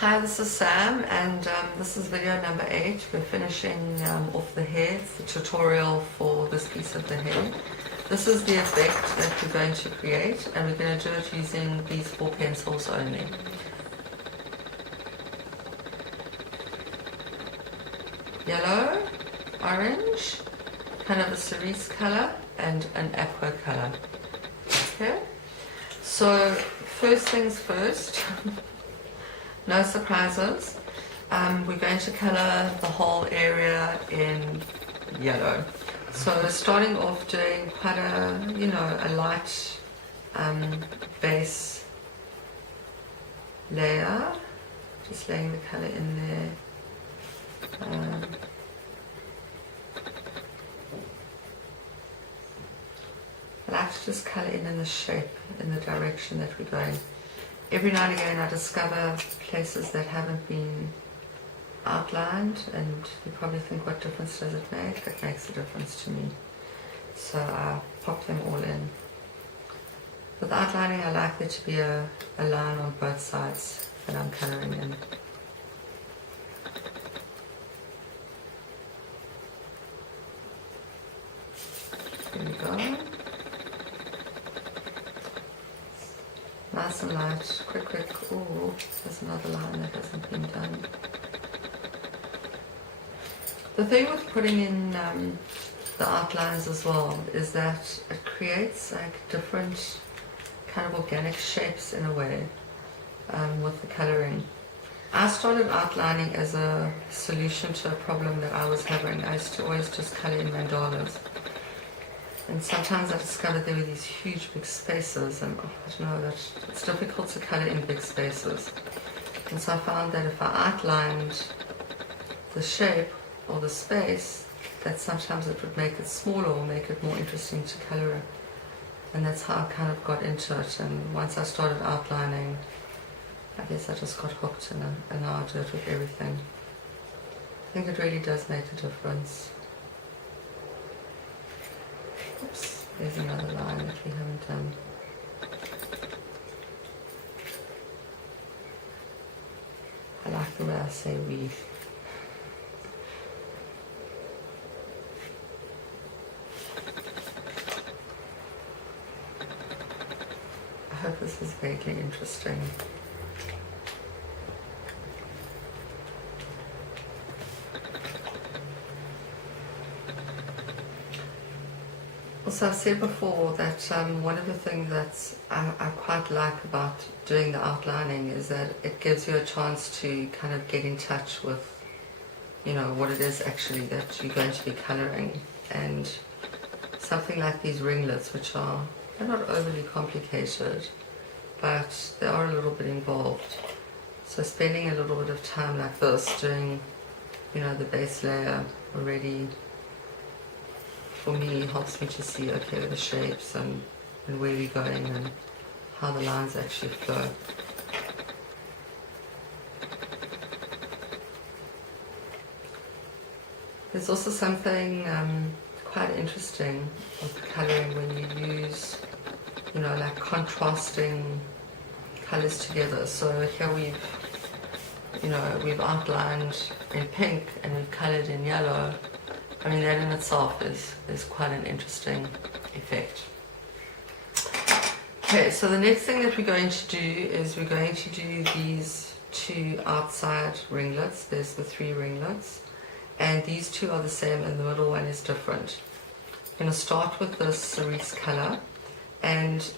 Hi, this is Sam, and this is video number 8. We're finishing off the hair. It's the tutorial for this piece of the hair. This is the effect that we're going to create, and we're going to do it using these 4 pencils only. Yellow, orange, kind of a cerise color, and an aqua color. Okay? So, first things first. No surprises. We're going to color the whole area in yellow. So starting off doing quite a light base layer. Just laying the color in there. I like to just color in the shape, in the direction that we're going. Every now and again I discover places that haven't been outlined, and you probably think, what difference does it make? It makes a difference to me. So I pop them all in. With outlining, I like there to be a line on both sides that I'm colouring in. There we go. Nice and light, quick. Ooh, there's another line that hasn't been done. The thing with putting in the outlines as well is that it creates like different kind of organic shapes in a way with the colouring. I started outlining as a solution to a problem that I was having. I used to always just colour in mandalas. And sometimes I discovered there were these huge big spaces, and I don't know, that it's difficult to colour in big spaces. And so I found that if I outlined the shape or the space, that sometimes it would make it smaller or make it more interesting to colour. And that's how I kind of got into it. And once I started outlining, I guess I just got hooked, and now I do it with everything. I think it really does make a difference. Oops, there's another line that we haven't done. I like the way I say we. I hope this is vaguely interesting. Also, I've said before that one of the things that I quite like about doing the outlining is that it gives you a chance to kind of get in touch with, what it is actually that you're going to be colouring. And something like these ringlets, which they're not overly complicated, but they are a little bit involved. So spending a little bit of time like this, doing, the base layer already, for me, helps me to see, okay, the shapes and where we're going and how the lines actually flow. There's also something quite interesting with colouring when you use, like contrasting colours together. So here we've outlined in pink and we've coloured in yellow. I mean, that in itself is quite an interesting effect. Okay, so the next thing that we're going to do is we're going to do these 2 outside ringlets. There's the 3 ringlets, and these 2 are the same, and the middle one is different. I'm going to start with this cerise color, and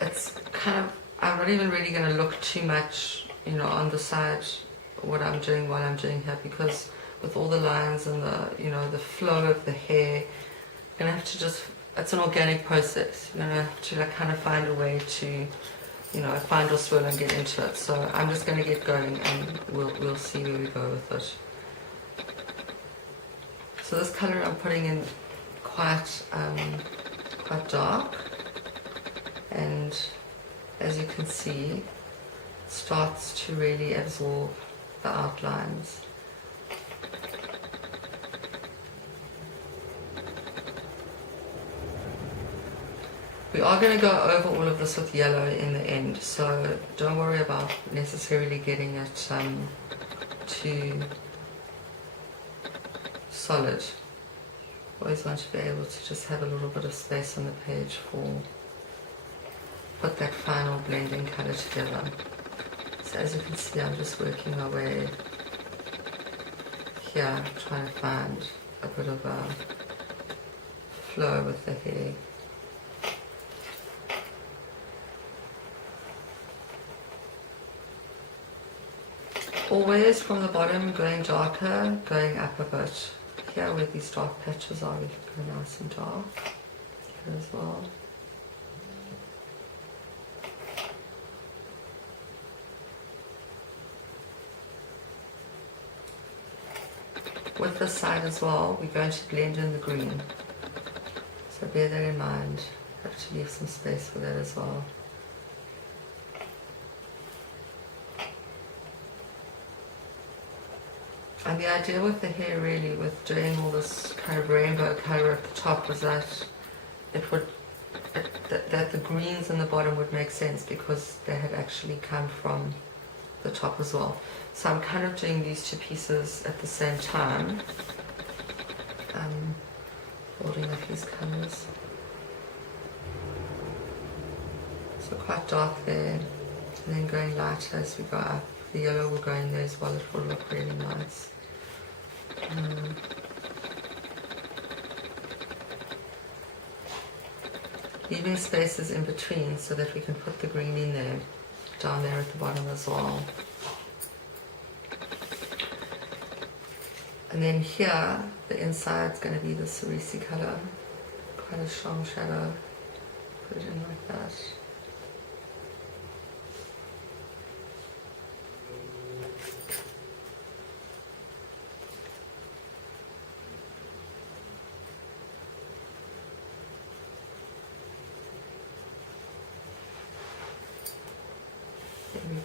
it's kind of, I'm not even really going to look too much, on the side what I'm doing while I'm doing here, because with all the lines and the flow of the hair, you're going to have to just, it's an organic process. You're going to have to kind of find a way to, find your swirl and get into it. So I'm just going to get going, and we'll see where we go with it. So this color I'm putting in quite dark, and as you can see, starts to really absorb the outlines. We are going to go over all of this with yellow in the end, so don't worry about necessarily getting it too solid. Always want to be able to just have a little bit of space on the page for put that final blending colour together. So as you can see, I'm just working my way here, trying to find a bit of a flow with the hair. Always from the bottom, going darker, going up a bit. Here where these dark patches are, we can go nice and dark. Here as well. With this side as well, we're going to blend in the green. So bear that in mind. Have to leave some space for that as well. And the idea with the hair, really, with doing all this kind of rainbow colour at the top, was that it would, that the greens in the bottom would make sense because they had actually come from the top as well. So I'm kind of doing these two pieces at the same time, holding up these colours. So quite dark there, and then going lighter as we go up. The yellow will go in there as well, it will look really nice. Leaving spaces in between so that we can put the green in there, down there at the bottom as well. And then here, the inside's going to be the cerise colour, quite a strong shadow. Put it in like that.